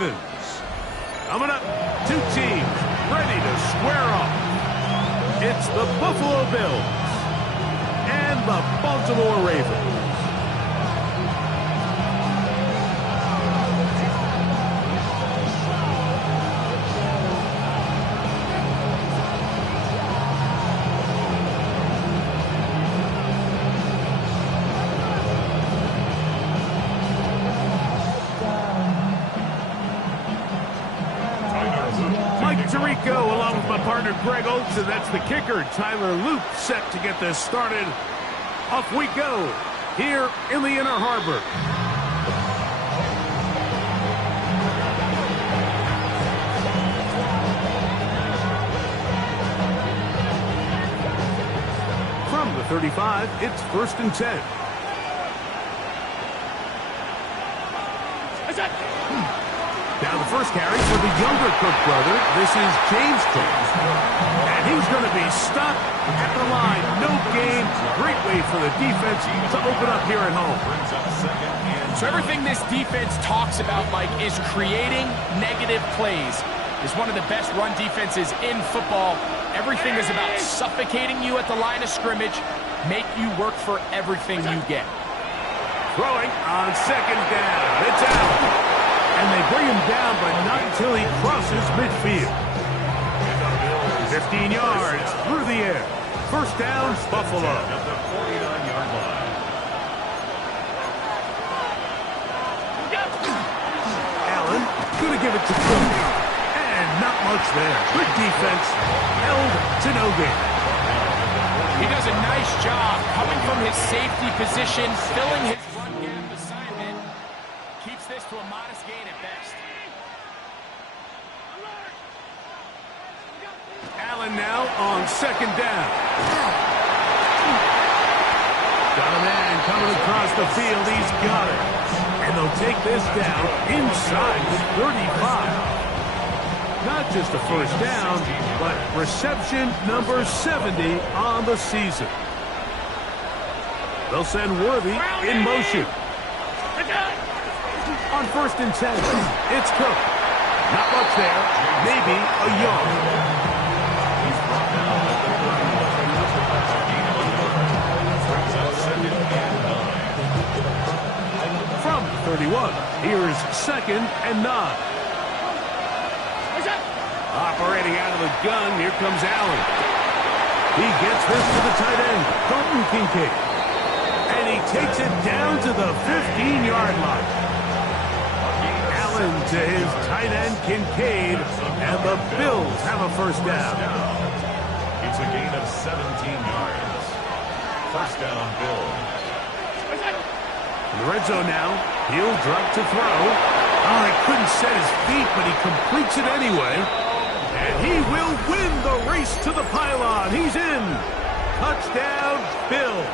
Ravens. Coming up, two teams ready to square off. It's the Buffalo Bills and the Baltimore Ravens. Along with my partner Greg Olson, that's the kicker. Tyler Loop set to get this started. Off we go here in the Inner Harbor. From the 35, it's 1st and 10. Now the first carry for the younger Cook brother. This is James Cook. And he's going to be stuck at the line. No gain. Great way for the defense to open up here at home. So everything this defense talks about, Mike, is creating negative plays. It's one of the best run defenses in football. Everything is about suffocating you at the line of scrimmage, make you work for everything you get. Throwing on 2nd down. It's out. And they bring him down, but not until he crosses midfield. 15 yards through the air. 1st down, Buffalo. Allen going to give it to Cook. And not much there. Good defense. Held to no gain. He does a nice job coming from his safety position, filling his run gap assignment. Keeps this to a modest gain at best. Allen now on 2nd down. Got a man coming across the field. He's got it. And they'll take this down inside the 35. Not just a 1st down, but reception number 70 on the season. They'll send Worthy in motion. On 1st and 10, it's Cook. Not much there, maybe a yard. From 31, here's 2nd and 9. Operating out of the gun, here comes Allen. He gets this to the tight end, Dalton Kincaid. And he takes it down to the 15-yard line. Allen to his tight end, Kincaid, and the Bills have a 1st down. It's a gain of 17 yards. 1st down, Bills. In the red zone now, he'll drop to throw. Oh, he couldn't set his feet, but he completes it anyway. And he will win the race to the pylon. He's in. Touchdown, Bills.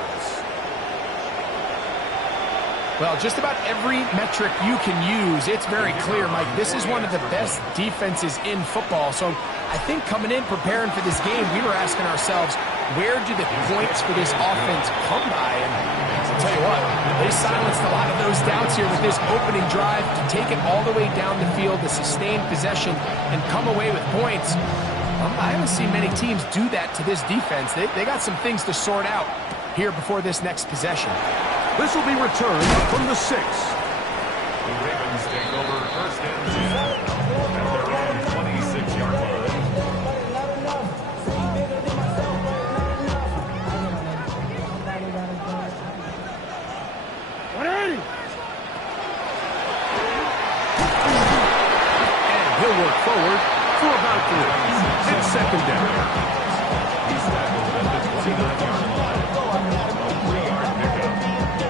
Well, just about every metric you can use, it's very clear, Mike. This is one of the best defenses in football. So I think coming in, preparing for this game, we were asking ourselves, where do the points for this offense come by? And I'll tell you what, they silenced a lot of those doubts here with this opening drive to take it all the way down the field, to sustain possession, and come away with points. I haven't seen many teams do that to this defense. They got some things to sort out here before this next possession. This will be returned from the 6. The Ravens take over 1st and 10 at their own 26-yard line. And he'll work forward for about 3. It's 2nd down. He's tackled at the 29-yard line. A 3-yard pickup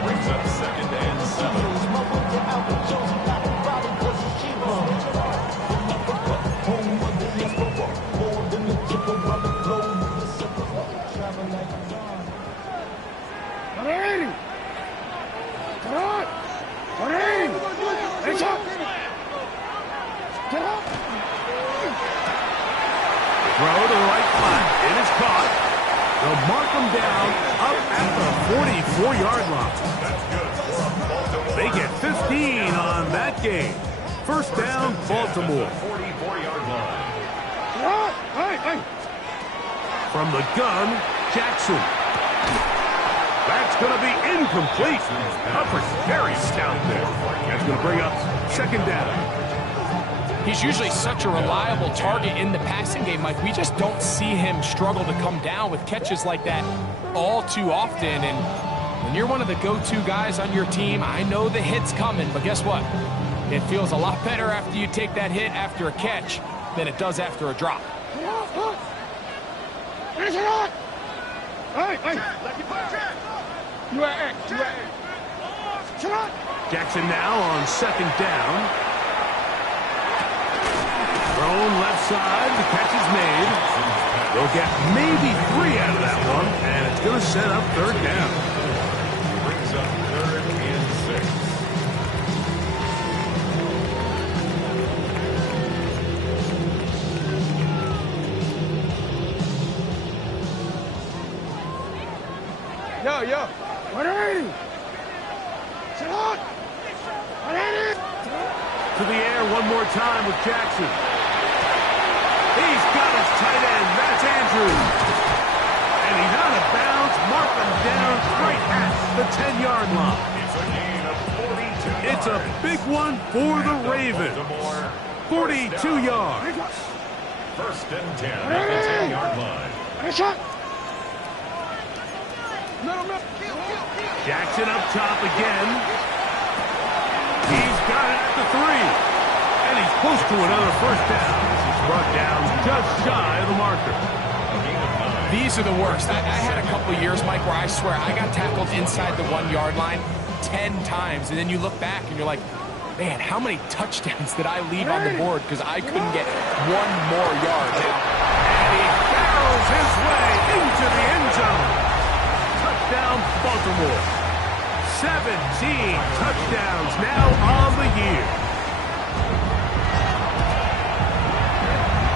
brings up 2nd and 7. Throw to the right flat. It is caught. They'll mark them down up at the 44-yard line. They get 15 on that game. First down, Baltimore. 44-yard line. From the gun, Jackson. That's going to be incomplete. Coverage very stout there. That's going to bring up second down. He's usually such a reliable target in the passing game, Mike. We just don't see him struggle to come down with catches like that all too often. And when you're one of the go-to guys on your team, I know the hit's coming, but guess what? It feels a lot better after you take that hit after a catch than it does after a drop. Jackson now on second down. Thrown left side, the catch is made. They'll get maybe 3 out of that one, and it's going to set up third down. Brings up 3rd and 6. Yo. To the air one more time with Jackson. He's got his tight end. That's Andrews. And he's out of bounds. Mark him down right at the 10-yard line. It's a gain of 42 It's a big one for the Ravens. 42 yards. First and 10 at the 10-yard line. Jackson up top again. He's got it at the 3. And he's close to another first down. This is brought down just shy of the marker. These are the worst. I had a couple years, Mike, where I swear I got tackled inside the 1-yard line 10 times. And then you look back and you're like, man, how many touchdowns did I leave on the board because I couldn't get 1 more yard? And he barrels his way into the end zone. Touchdown, Baltimore. 17 touchdowns now on the year.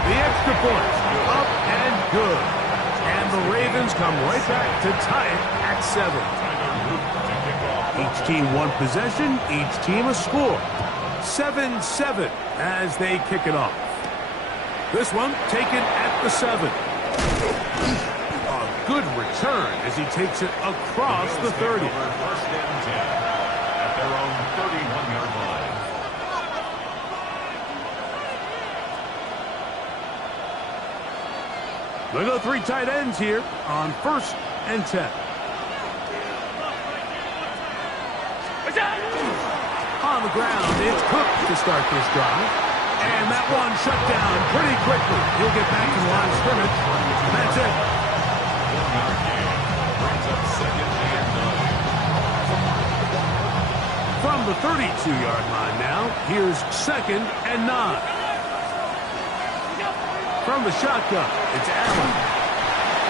The extra point, up and good. And the Ravens come right back to tie it at 7. Each team one possession, each team a score. 7-7 as they kick it off. This one taken at the 7. A good return as he takes it across the 30. First and 10 at their own 31-yard line. They go 3 tight ends here on first and 10. On the ground, it's Cook to start this drive. And that one shut down pretty quickly. He'll get back to the line of scrimmage. That's it. 1-yard gain. Brings up second and 9. From the 32-yard line now, here's second and 9. From the shotgun, it's Allen.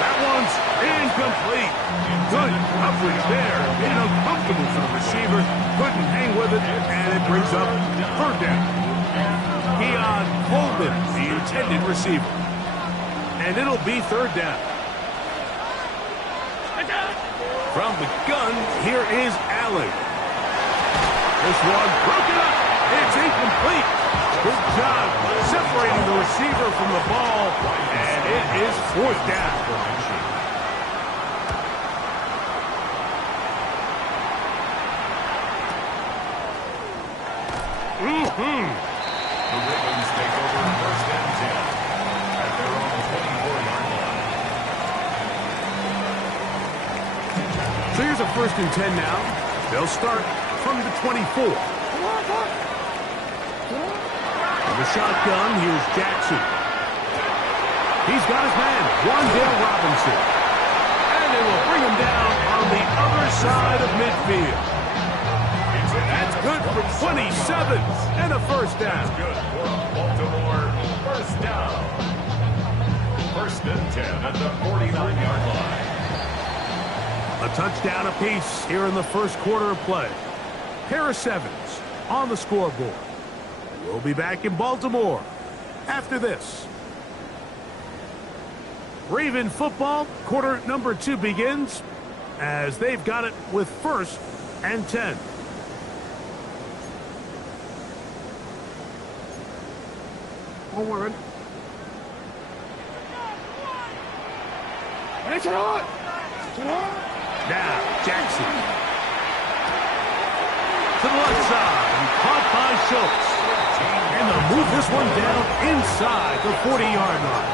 That one's incomplete. Good coverage there. Made it uncomfortable for the receiver. Couldn't hang with it, and it brings up third down. Keon Coleman, the intended receiver. And it'll be third down. From the gun, here is Allen. This one broken up. It's incomplete. Good job separating the receiver from the ball, and it is fourth down. The Ravens take over first and 10 at their own 24-yard line. So here's a first and 10 now. They'll start from the 24. In the shotgun, here's Jackson. He's got his man, Wandale Robinson. And they will bring him down on the other side of midfield. That's good for 27 and a first down. Good for Baltimore. First down. First and 10 at the 49-yard line. A touchdown apiece here in the first quarter of play. Pair of 7s on the scoreboard. We'll be back in Baltimore after this. Raven football, quarter number 2 begins as they've got it with first and 10. Forward. Now, Jackson. To the left side, and caught by Schultz. And they'll move this one down inside the 40-yard line.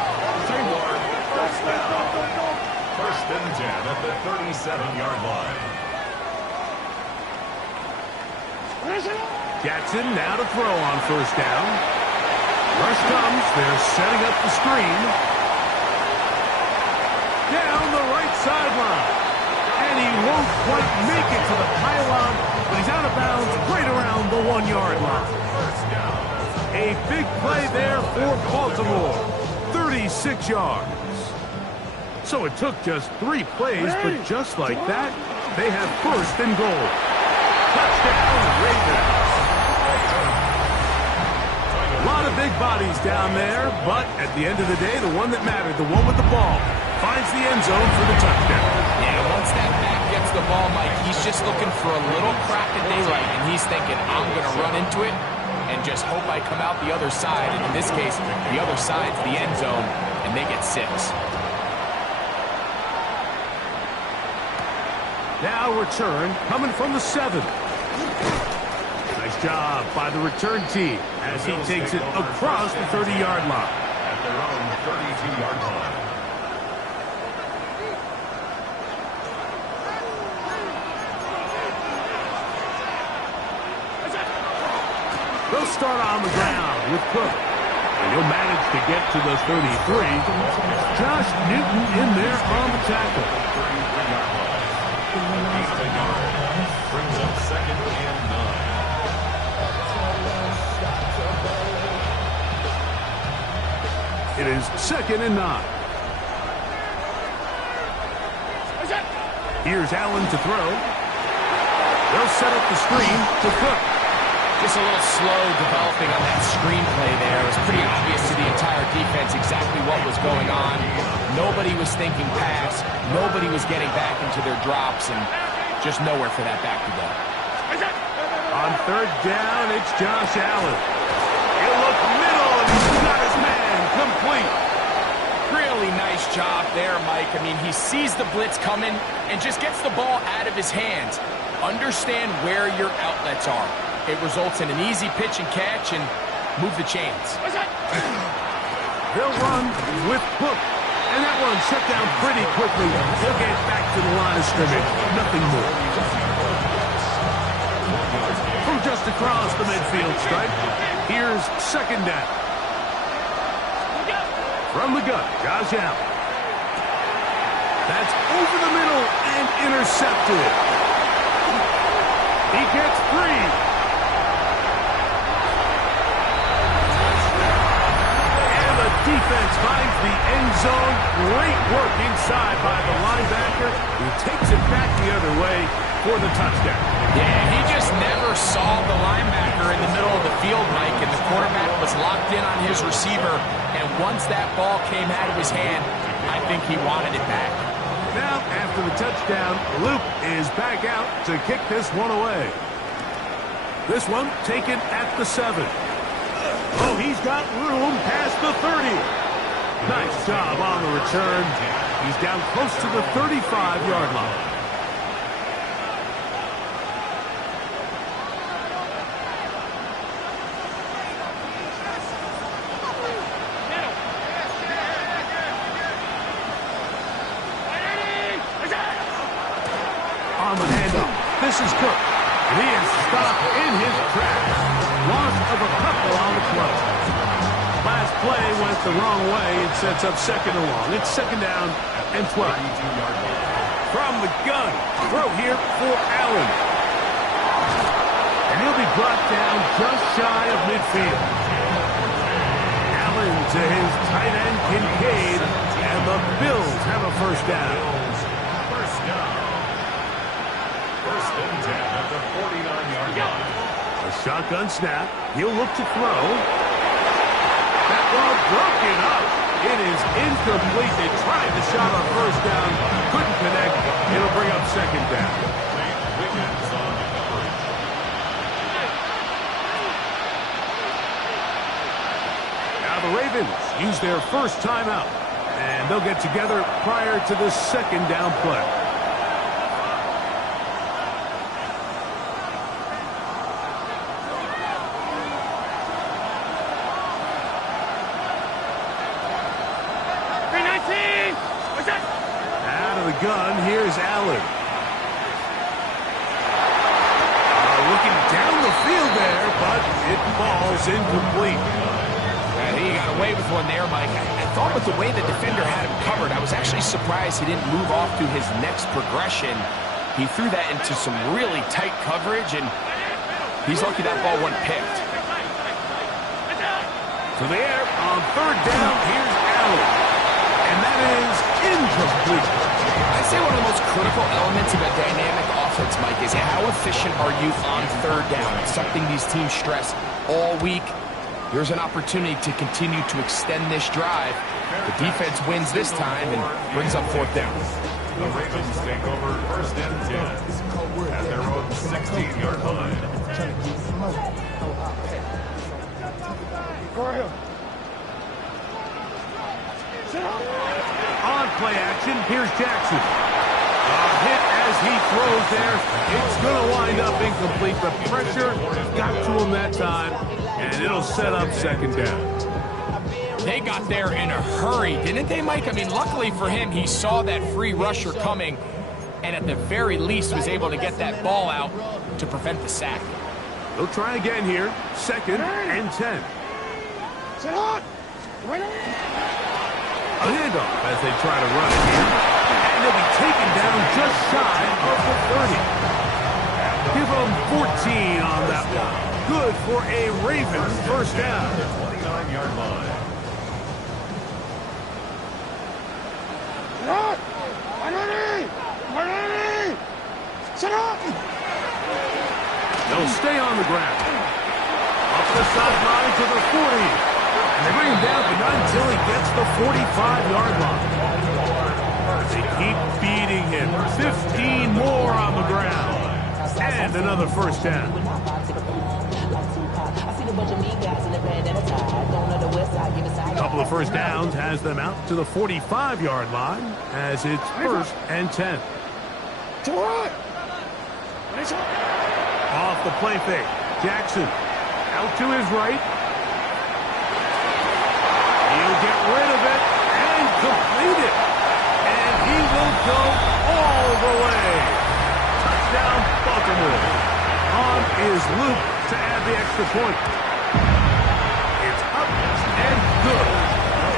First and 10 at the 37-yard line. Jackson now to throw on first down. Rush comes. They're setting up the screen. Down the right sideline. And he won't quite make it to the pylon, but he's out of bounds right around the 1-yard line. A big play there for Baltimore. 36 yards. So it took just 3 plays, but just like that, they have first and goal. Touchdown, Ravens. A lot of big bodies down there, but at the end of the day, the one that mattered, the one with the ball, finds the end zone for the touchdown. Yeah, once that back gets the ball, Mike, he's just looking for a little crack of daylight, and he's thinking, I'm going to run into it and just hope I come out the other side. And in this case, the other side's the end zone, and they get 6. Now return coming from the 7. Nice job by the return team as he takes it across the 30-yard line. At their own 32-yard line. They'll start on the ground with Cook. And he'll manage to get to the 33. Josh Newton in there on the tackle. 33-yard line. Brings up second and 9. It is second and 9. Here's Allen to throw. They'll set up the screen to Cook. Just a little slow developing on that screenplay there. It was pretty obvious to the entire defense exactly what was going on. Nobody was thinking pass. Nobody was getting back into their drops, and just nowhere for that back to go. On third down, it's Josh Allen. He'll look middle, and he's got his man complete. Really nice job there, Mike. I mean, he sees the blitz coming and just gets the ball out of his hands. Understand where your outlets are. It results in an easy pitch and catch and move the chains. They'll run with Cook. And that one shut down pretty quickly. He'll get back to the line of scrimmage. Nothing more. From just across the midfield stripe, here's second down. From the gun, Josh Allen. That's over the middle and intercepted. He gets 3. Defense finds the end zone. Great work inside by the linebacker, who takes it back the other way for the touchdown. Yeah, he just never saw the linebacker in the middle of the field, Mike, and the quarterback was locked in on his receiver, and once that ball came out of his hand, I think he wanted it back. Now, after the touchdown, Luke is back out to kick this one away. This one taken at the 7. Oh, he's got room past the 30. Nice job on the return. He's down close to the 35-yard line. On the handoff, this is Cook. And he is stopped in his tracks. Loss of a couple on the play. Last play went the wrong way. It sets up second and long. It's second down and 12. From the gun, throw here for Allen. And he'll be brought down just shy of midfield. Allen to his tight end, Kincaid, and the Bills have a first down. First and 10 at the 49-yard line. A shotgun snap. He'll look to throw. That ball broken up. It is incomplete. They tried the shot on first down. Couldn't connect. It'll bring up second down. Wiggins on the coverage. Now the Ravens use their first timeout, and they'll get together prior to the second down play. Out of the gun, here's Allen. Looking down the field there, but it falls incomplete. I think he got away with one there, Mike. I thought with the way the defender had him covered, I was actually surprised he didn't move off to his next progression. He threw that into some really tight coverage, and he's lucky that ball wasn't picked. To the air on third down, here's Allen. And that is incomplete. I'd say one of the most critical elements of a dynamic offense, Mike, is how efficient are you on third down. It's something these teams stress all week. Here's an opportunity to continue to extend this drive. The defense wins this time and brings up fourth down. The Ravens take over first and 10 at their own 16-yard line. On play action, here's Jackson. A hit as he throws there. It's going to wind up incomplete. The pressure got to him that time, and it'll set up second down. They got there in a hurry, didn't they, Mike? I mean, luckily for him, he saw that free rusher coming, and at the very least was able to get that ball out to prevent the sack. They'll try again here. Second and 10. A handoff as they try to run it here. And they'll be taken down just shy of the 30. Give them 14 on that one. Good for a Ravens first down. 29-yard line. They'll stay on the ground. Up the sideline to the 40. And they bring him down, but not until he gets the 45-yard line. They keep beating him. 15 more on the ground. And another first down. A couple of first downs has them out to the 45-yard line as it's first and 10. Off the play fake. Jackson out to his right. He'll get rid of it and complete it. And he will go all the way. Touchdown, Baltimore. On is Luke to add the extra point. It's up and good.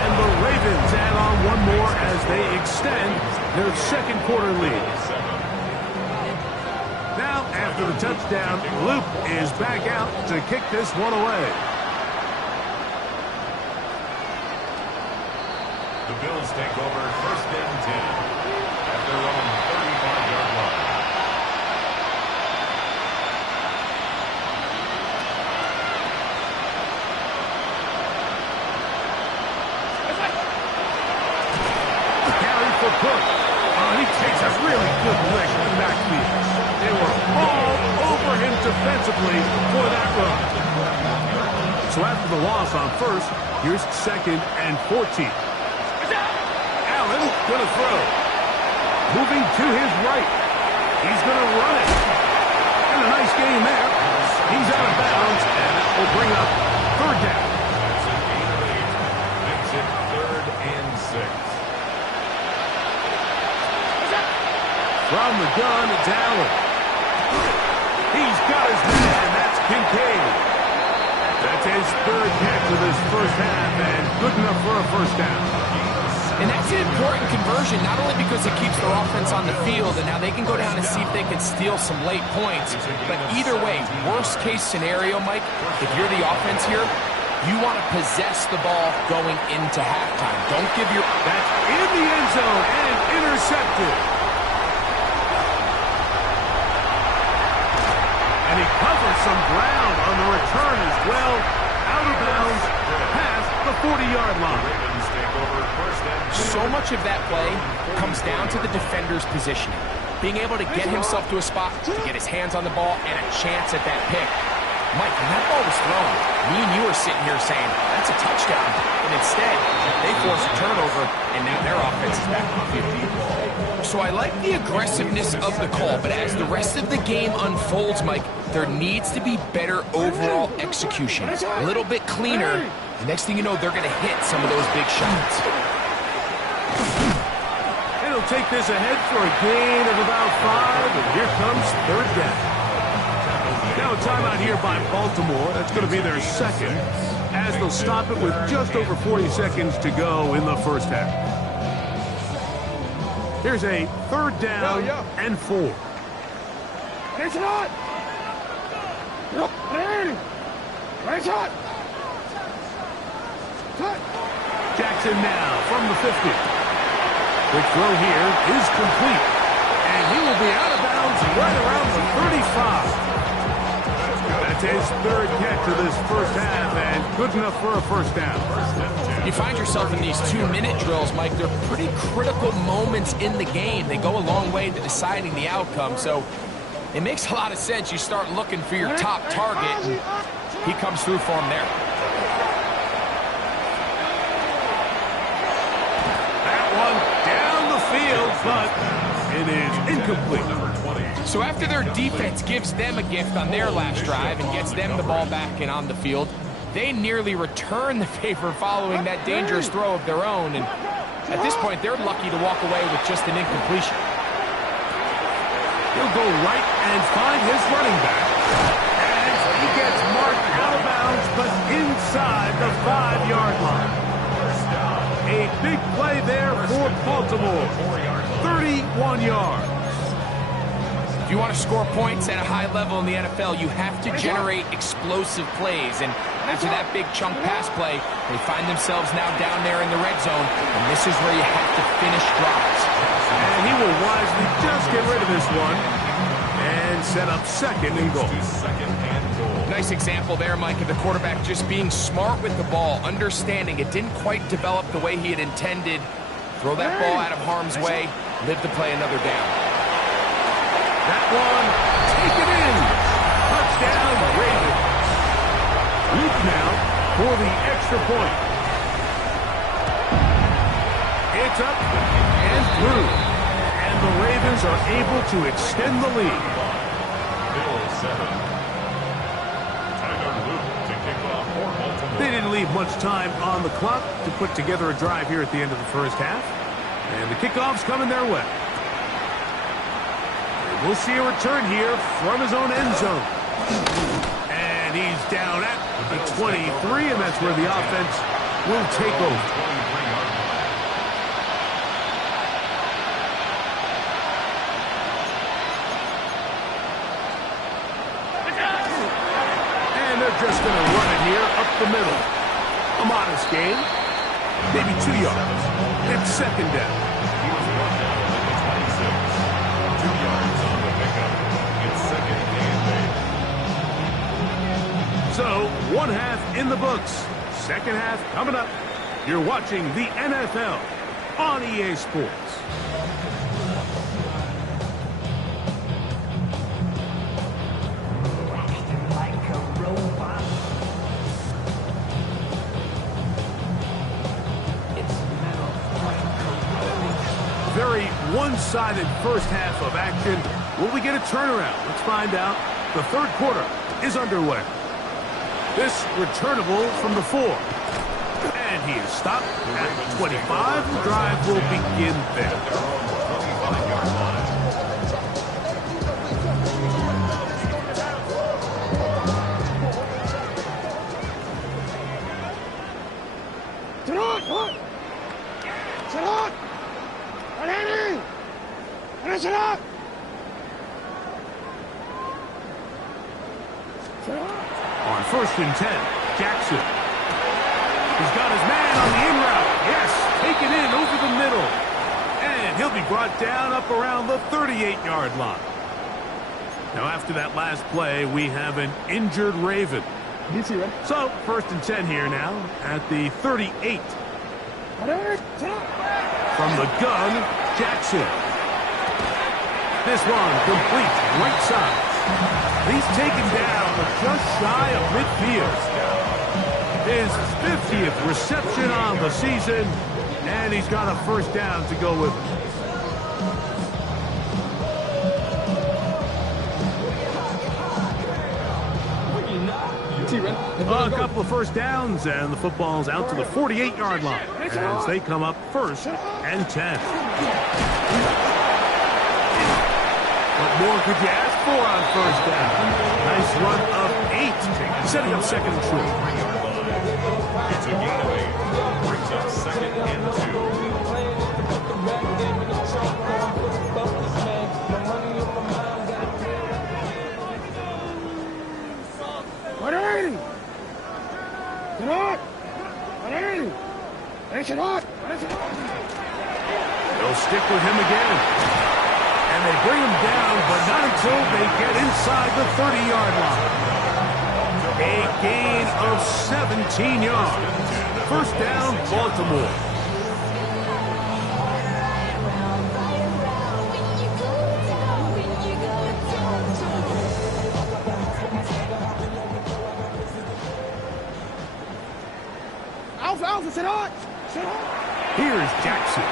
And the Ravens add on one more as they extend their second quarter lead. Now, after the touchdown, Luke is back out to kick this one away. The Bills take over first and 10 at their own 35-yard line. Carry for Cook. He takes a really good lick in the backfield. They were all over him defensively for that run. So after the loss on first, here's second and 14. Allen going to throw. Moving to his right. He's going to run it. And a nice game there. He's out of bounds, and that will bring up third down. That's a gain of 8. Makes it third and 6. From the gun, it's Allen. He's got his man. That's Kincaid. That's his third catch of this first half, and good enough for a first down. And that's an important conversion, not only because it keeps their offense on the field, and now they can go down and see if they can steal some late points. But either way, worst case scenario, Mike, if you're the offense here, you want to possess the ball going into halftime. Don't give your... That's in the end zone and intercepted. And he covers some ground on the return as well. Out of bounds, past the 40-yard line. So much of that play comes down to the defender's positioning. Being able to get himself to a spot, to get his hands on the ball, and a chance at that pick. Mike, when that ball was thrown, me and you are sitting here saying, that's a touchdown. Instead, they force a turnover, and now their offense is back on the field. So I like the aggressiveness of the call, but as the rest of the game unfolds, Mike, there needs to be better overall execution. A little bit cleaner. The next thing you know, they're going to hit some of those big shots. And he'll take this ahead for a gain of about 5, and here comes third down. Now a timeout here by Baltimore. That's going to be their second, as they'll stop it with just over 40 seconds to go in the first half. Here's a third down and 4. Jackson now from the 50. Quick throw here is complete. And he will be out of bounds right around the 35. That's his third catch of this first half, and good enough for a first down. You find yourself in these 2-minute drills, Mike. They're pretty critical moments in the game. They go a long way to deciding the outcome, so it makes a lot of sense. You start looking for your top target, and he comes through for him there. That one down the field, but it is incomplete. So after their defense gives them a gift on their last drive and gets them the ball back and on the field, they nearly return the favor following that dangerous throw of their own. And at this point, they're lucky to walk away with just an incompletion. He'll go right and find his running back. And he gets marked out of bounds, but inside the 5-yard line. A big play there for Baltimore. 31 yards. If you want to score points at a high level in the NFL, you have to generate explosive plays. And after that big chunk pass play, they find themselves now down there in the red zone. And this is where you have to finish drives. And he will wisely just get rid of this one and set up second and goal. Nice example there, Mike, of the quarterback just being smart with the ball, understanding it didn't quite develop the way he had intended. Throw that ball out of harm's way, live to play another down. That one, take it in. Touchdown, Ravens. Luke now for the extra point. It's up and through. And the Ravens are able to extend the lead. Middle 7. Tyler Luke to kick off for Baltimore. They didn't leave much time on the clock to put together a drive here at the end of the first half. And the kickoff's coming their way. We'll see a return here from his own end zone. And he's down at the 23, and that's where the offense will take over. And they're just going to run it here up the middle. A modest gain, maybe 2 yards. It's second down. So, one half in the books. Second half coming up. You're watching the NFL on EA Sports. Very one-sided first half of action. Will we get a turnaround? Let's find out. The third quarter is underway. This returnable from the 4. And he is stopped at the 25. The drive will begin there. On first and 10, Jackson. He's got his man on the in route. Yes, taken in over the middle. And he'll be brought down up around the 38-yard line. Now, after that last play, we have an injured Raven. So, first and 10 here now at the 38. From the gun, Jackson. This one complete, right side. He's taken down just shy of midfield. His 50th reception on the season, and he's got a first down to go with it. A couple of first downs, and the football's out to the 48-yard line as they come up 1st and 10. What more could you ask for on first down? Nice run of 8, setting up 2nd and short. It's a gain of 8. Brings up 2nd and 2. They'll stick with him again. And they bring him down, but not until they get inside the 30-yard line. A gain of 17 yards. First down, Baltimore. Here's Jackson.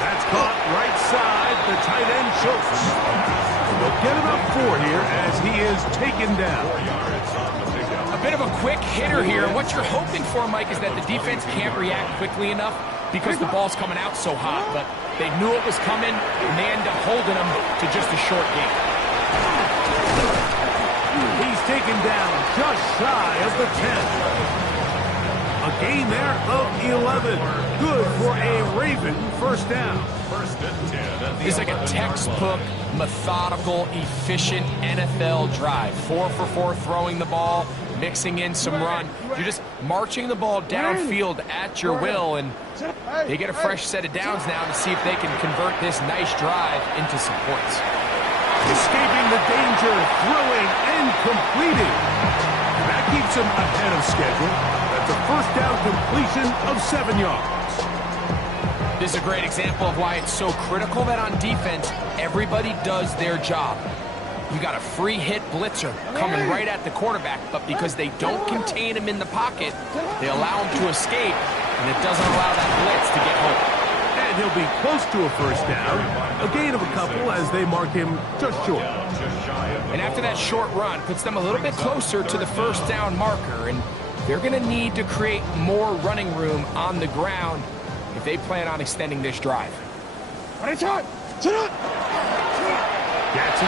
That's caught right side. The tight end chokes. They'll get him up 4 here as he is taken down. A bit of a quick hitter here. What you're hoping for, Mike, is that the defense can't react quickly enough because the ball's coming out so hot. But they knew it was coming, and they end up holding him to just a short gain. He's taken down just shy of the 10. A gain there of 11. Good for a Raven first down. First and 10. It's like a textbook, methodical, efficient NFL drive. 4 for 4 throwing the ball, mixing in some run. You're just marching the ball downfield at your will, and they get a fresh set of downs now to see if they can convert this nice drive into some points. Escaping the danger, throwing and completing. That keeps him ahead of schedule. That's a first down completion of 7 yards. This is a great example of why it's so critical that on defense, everybody does their job. You got a free hit blitzer coming right at the quarterback, but because they don't contain him in the pocket, they allow him to escape, and it doesn't allow that blitz to get home. And he'll be close to a first down. A gain of a couple as they mark him just short. And after that short run, puts them a little bit closer to the first down marker, and they're going to need to create more running room on the ground if they plan on extending this drive. Jackson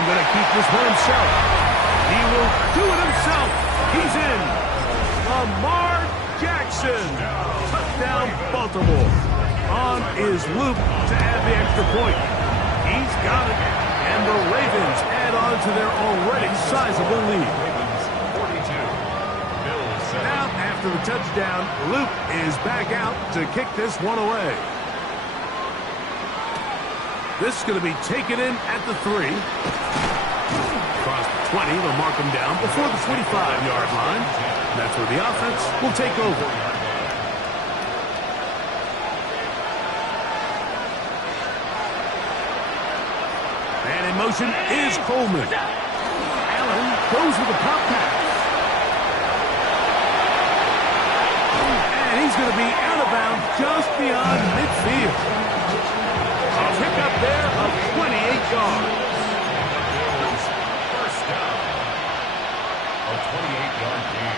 going to keep this one himself. He will do it himself. He's in. Lamar Jackson. Touchdown, Baltimore. On is Luke to add the extra point. He's got it. And the Ravens add on to their already sizable lead. Now, after the touchdown, Luke is back out to kick this one away. This is going to be taken in at the 3. Across the 20, they'll mark him down before the 25-yard line. That's where the offense will take over. And in motion is Coleman. Allen goes with a pop pass. And he's going to be out of bounds just beyond midfield. A pickup there of 28 yards. First down. A 28-yard gain.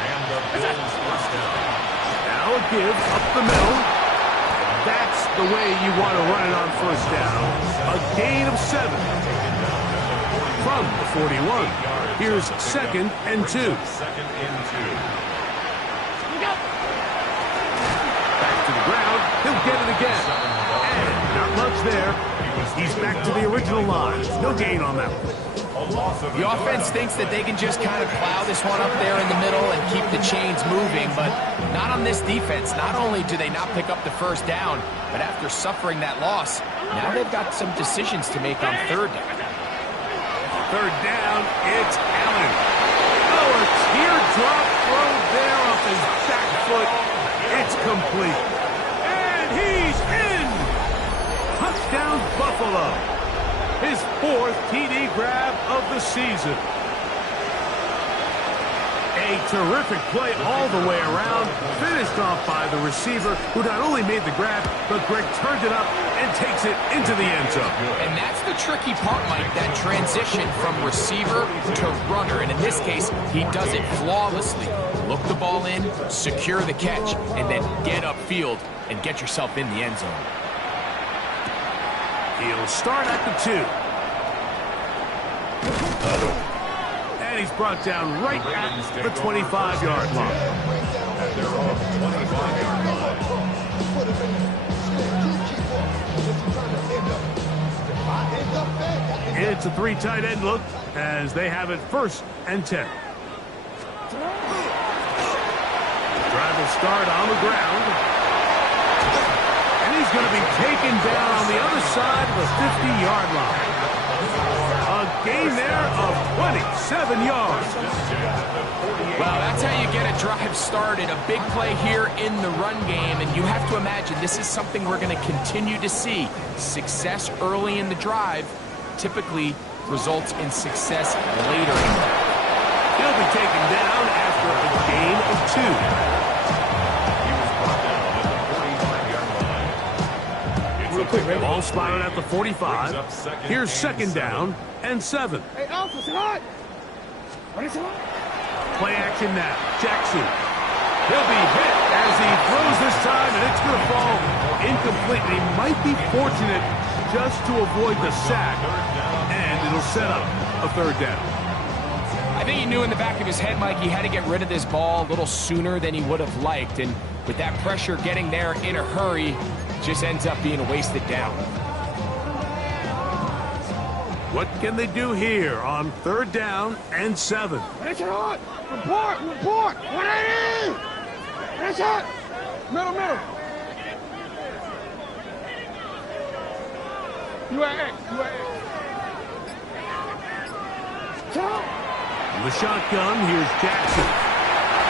And the Bills first down. Now a give up the middle. That's the way you want to run it on first down. A gain of 7. From the 41. Here's 2nd and 2. 2nd and 2. Back to the ground. He'll get it again. And not much there. He's back to the original line. No gain on that one. The offense thinks that they can just kind of plow this one up there in the middle and keep the chains moving, but not on this defense. Not only do they not pick up the first down, but after suffering that loss, now they've got some decisions to make on third down. Third down, it's Allen. Oh, a teardrop throw there off his back foot. It's complete. And he's in! Touchdown, Buffalo. His 4th TD grab of the season. A A terrific play all the way around, finished off by the receiver, who not only made the grab, but Greg turned it up and takes it into the end zone. And that's the tricky part, Mike, that transition from receiver to runner. And in this case, he does it flawlessly. Look the ball in, secure the catch, and then get upfield and get yourself in the end zone. He'll start at the 2. And he's brought down right at the 25-yard line. At their own 25-yard line. It's a 3 tight end look as they have it 1st and 10. Drive will start on the ground. And he's going to be taken down on the other side of the 50-yard line. A gain there of 27 yards. Well, that's how you get a drive started. A big play here in the run game. And you have to imagine this is something we're going to continue to see. Success early in the drive typically results in success later in the drive. He'll be taken down after a gain of 2. Ball spotted at the 45. Here's 2nd down and 7. Hey, Alpha, it's hot. What is it? Play action now. Jackson. He'll be hit as he throws this time, and it's going to fall incomplete. He might be fortunate just to avoid the sack, and it'll set up a 3rd down. I think he knew in the back of his head, Mike, he had to get rid of this ball a little sooner than he would have liked. And with that pressure getting there in a hurry, just ends up being a wasted down. What can they do here on 3rd down and 7? It's hot. Report. 180. It's hot. Middle. UAA. The shotgun, here's Jackson.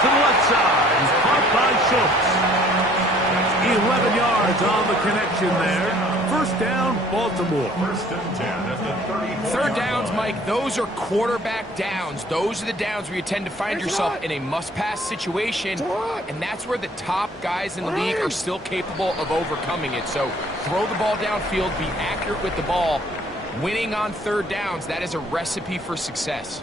To the left side, he's caught by Schultz. 11 yards on the connection there. 1st down, Baltimore. 1st and 10 at the 30. 3rd downs, Mike, those are quarterback downs. Those are the downs where you tend to find yourself in a must-pass situation, and that's where the top guys in the league are still capable of overcoming it. So throw the ball downfield, be accurate with the ball. Winning on 3rd downs, that is a recipe for success.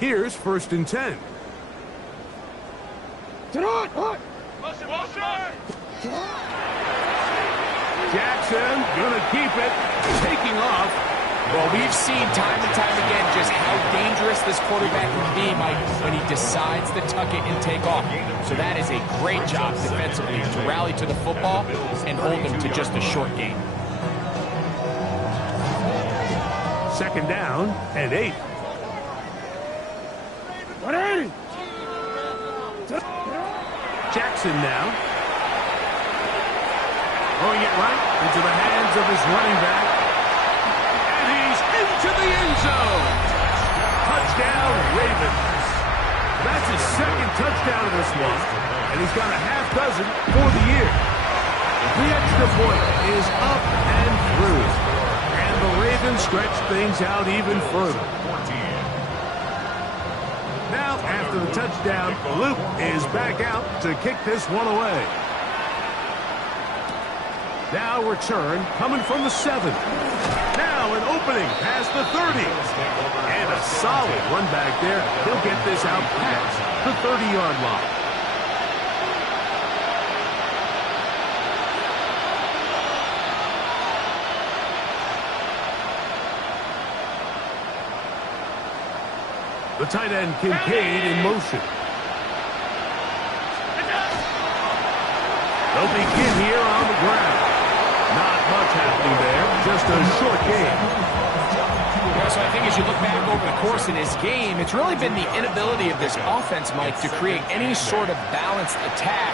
Here's 1st and 10. Jackson gonna keep it, taking off. Well, we've seen time and time again just how dangerous this quarterback can be, Mike, when he decides to tuck it and take off. So that is a great job defensively to rally to the football and hold him to just a short gain. 2nd down and 8. 180. Jackson now. Throwing it right into the hands of his running back. And he's into the end zone. Touchdown, Ravens. That's his 2nd touchdown of this one. And he's got a half dozen for the year. The extra point is up and through. And the Ravens stretch things out even further. Now, after the touchdown, Luke is back out to kick this one away. Now return coming from the 7. Now an opening past the 30. And a solid run back there. He'll get this out past the 30-yard line. The tight end, Kincaid, in motion. They'll begin here on the ground. Not much happening there. Just a short game. Yeah, so I think as you look back over the course of this game, it's really been the inability of this offense, Mike, to create any sort of balanced attack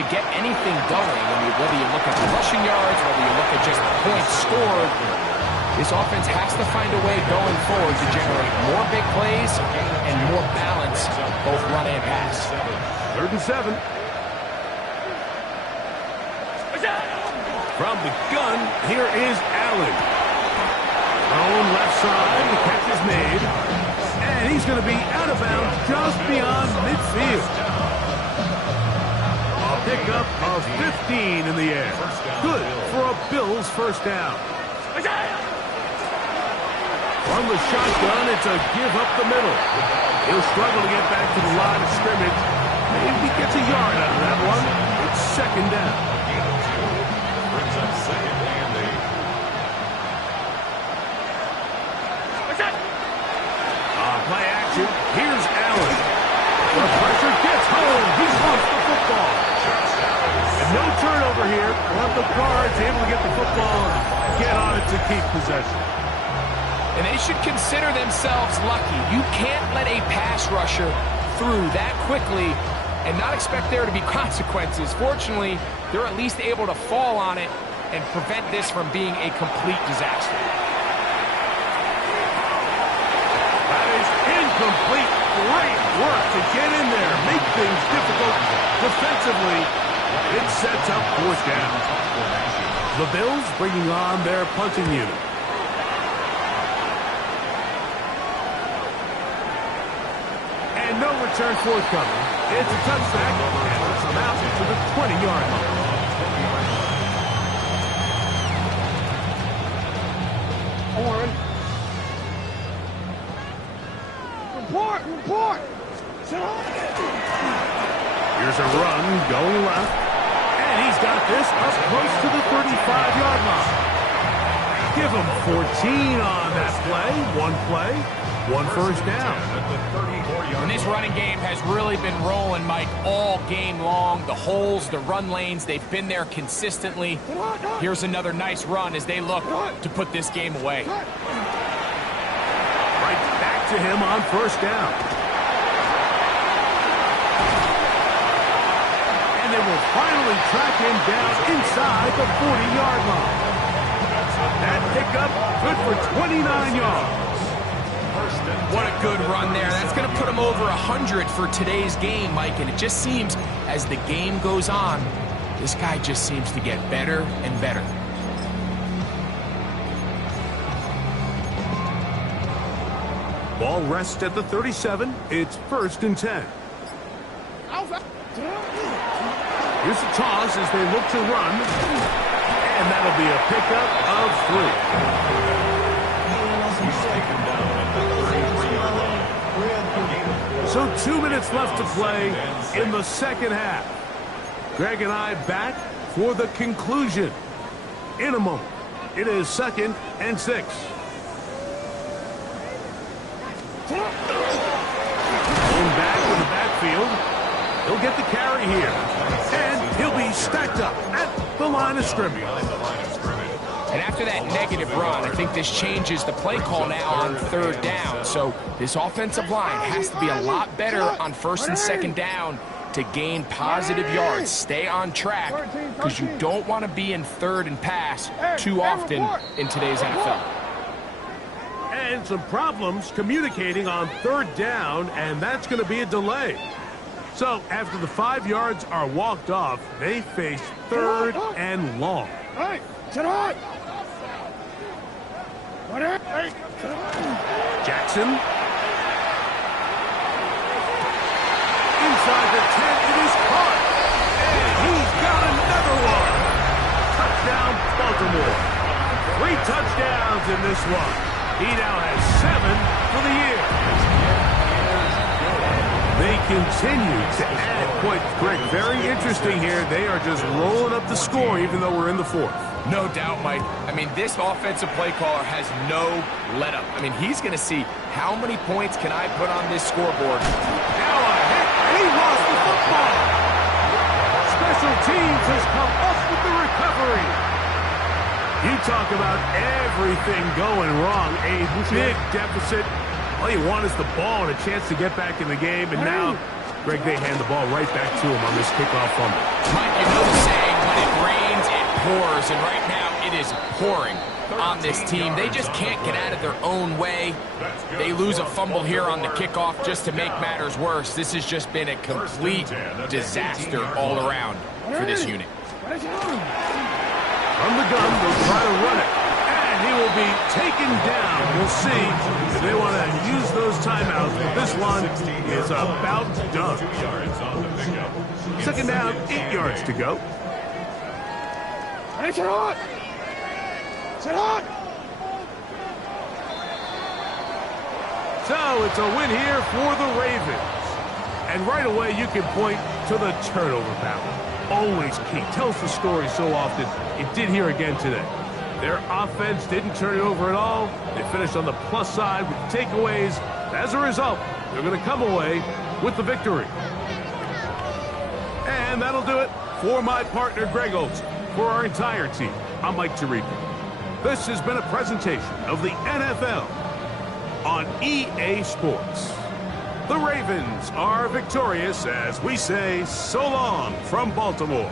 to get anything going. I mean, whether you look at the rushing yards, whether you look at just the points scored, This offense has to find a way going forward to generate more big plays and more balance, both run and pass. 3rd and 7. From the gun, here is Allen. Thrown left side, the catch is made. And he's going to be out of bounds just beyond midfield. A pickup of 15 in the air. Good for a Bills first down. From the shotgun, it's a give up the middle. He'll struggle to get back to the line of scrimmage. Maybe he gets a yard out of that one. It's 2nd down. Brings up 2nd and 8. Play action. Here's Allen. The pressure gets home. He's lost the football. And no turnover here. One of the guards able to get the football and get on it to keep possession. And they should consider themselves lucky. You can't let a pass rusher through that quickly and not expect there to be consequences. Fortunately, they're at least able to fall on it and prevent this from being a complete disaster. That is incomplete. Great work to get in there, make things difficult defensively. It sets up 4th down. The Bills bringing on their punting unit. And no return forthcoming. It's a touchback, and it's out to the 20-yard line. Owen. Report. Sit on. Here's a run going left. And he's got this up close to the 35-yard line. Give him 14 on that play. One play, 1 first down. And this running game has really been rolling, Mike, all game long. The holes, the run lanes, they've been there consistently. Here's another nice run as they look to put this game away. Right back to him on 1st down. And they will finally track him down inside the 40-yard line. That pickup good for 29 yards. What a good run there. That's going to put him over 100 for today's game, Mike. And it just seems as the game goes on, this guy just seems to get better and better. Ball rests at the 37. It's 1st and 10. Here's the toss as they look to run. And that'll be a pickup of 3. So 2 minutes left to play in the 2nd half. Greg and I back for the conclusion. In a moment, it is 2nd and 6. Going back in the backfield. He'll get the carry here. And he'll be stacked up at the line of scrimmage. And after that negative run, I think this changes the play call now on 3rd down. So this offensive line has to be a lot better on 1st and 2nd down to gain positive yards. Stay on track because you don't want to be in 3rd and pass too often in today's NFL. And some problems communicating on 3rd down, and that's going to be a delay. So after the 5 yards are walked off, they face 3rd and long. Hey, sit on. Jackson. Inside the 10, it is caught. And he's got another one. Touchdown, Baltimore. 3 touchdowns in this one. He now has 7 for the year. They continue to add points. Greg, very interesting here. They are just rolling up the score even though we're in the 4th. No doubt, Mike. I mean, this offensive play caller has no let-up. I mean, he's going to see how many points can I put on this scoreboard. Now a hit, and he lost the football. Special teams has come up with the recovery. You talk about everything going wrong. A big deficit. All you want is the ball and a chance to get back in the game. And now, Greg, they hand the ball right back to him on this kickoff fumble. Mike, you know the saying, when it rains, it pours, and right now it is pouring on this team. They just can't get out of their own way. They lose a fumble here on the kickoff just to make matters worse. This has just been a complete disaster all around for this unit. From the gun, they'll try to run it. And he will be taken down. We'll see if they want to use those timeouts. But this one is about done. 2 yards on the pickup. Second down, 8 yards to go. Hey, sit on! Sit on! So it's a win here for the Ravens. And right away you can point to the turnover battle. Always key. Tells the story so often. It did here again today. Their offense didn't turn it over at all. They finished on the plus side with takeaways. As a result, they're going to come away with the victory. And that'll do it for my partner Greg Olson. For our entire team, I'm Mike Tirico. This has been a presentation of the NFL on EA Sports. The Ravens are victorious as we say so long from Baltimore.